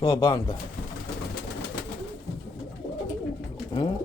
Що, банда? М?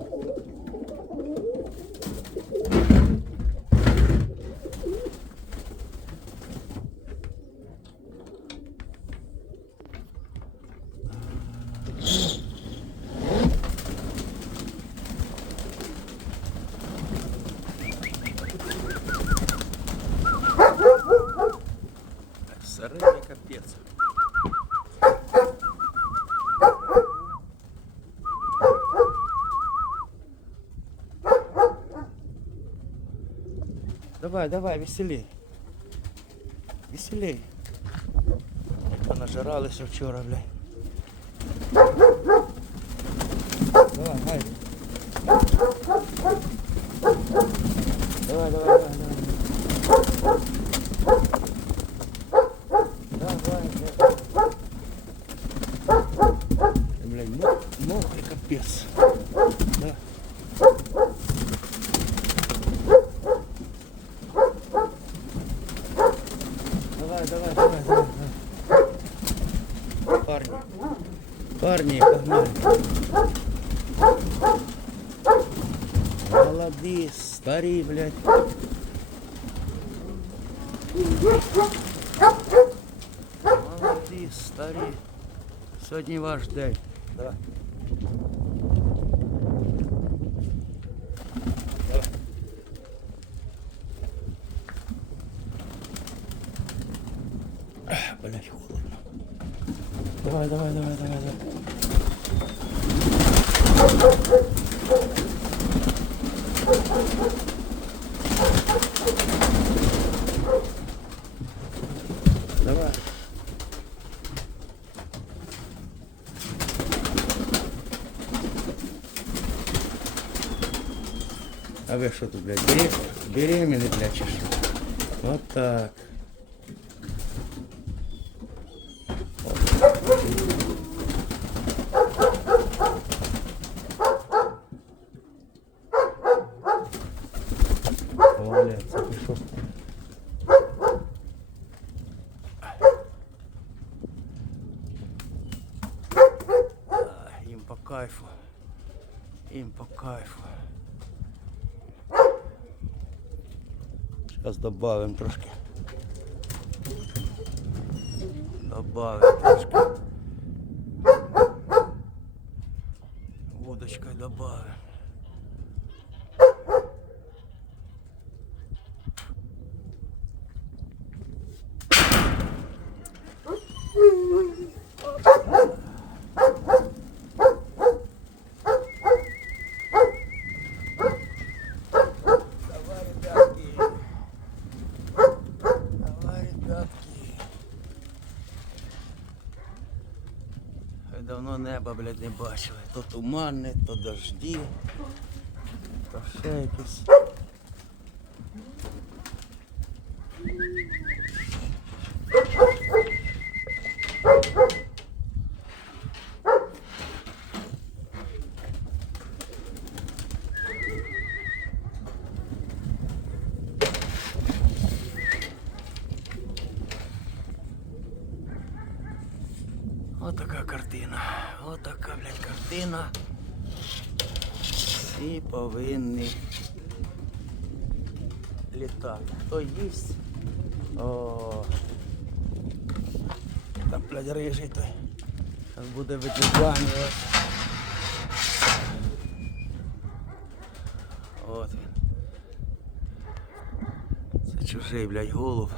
Давай, давай, веселей. Веселей. Понажиралися вчора, блядь. Давай, гай. Давай, давай, давай, давай. Давай, давай. Блядь, мо- мокрый капец. Да. Давай, давай, давай, давай, давай. Парни. Парни, погнали. Молодые, старі, блядь. Молоді, старі. Сьогодні ваш день. Да. Давай, давай, давай, давай, давай. Давай. А ви що тут, блядь, бере- беременний, блядь, що? Вот так. Кайфу. Їм по кайфу. Зараз добавим трошки. Добавим трошки. Водочкой добавим. Давай, Давно неба, блядь, не бачили. То туманне, то дожді, то ще якісь. Отака картина. Отака, блядь, картина. Всі повинні літати. Хто їсть? О. Там, блядь, рижий той. Зараз буде видюбанювати. От він. Це чужий, блядь, голуб.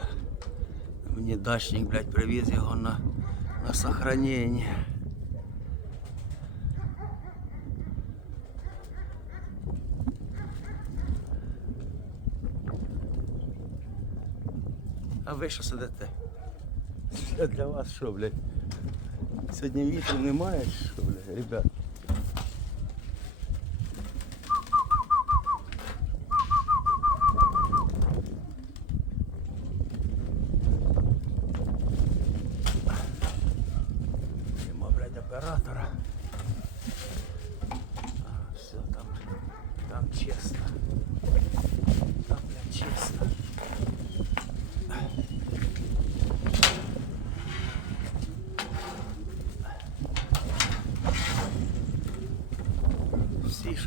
Мені дачник, блядь, привіз його на, на сохранение. А ви що сидите? Що для вас що, блядь? Сьогодні вітру немає, чи що, блядь, ребят?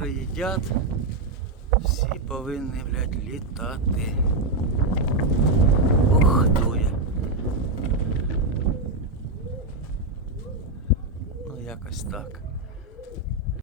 Що їдять, всі повинні, блядь, літати. Ох, дує. Ну, якось так.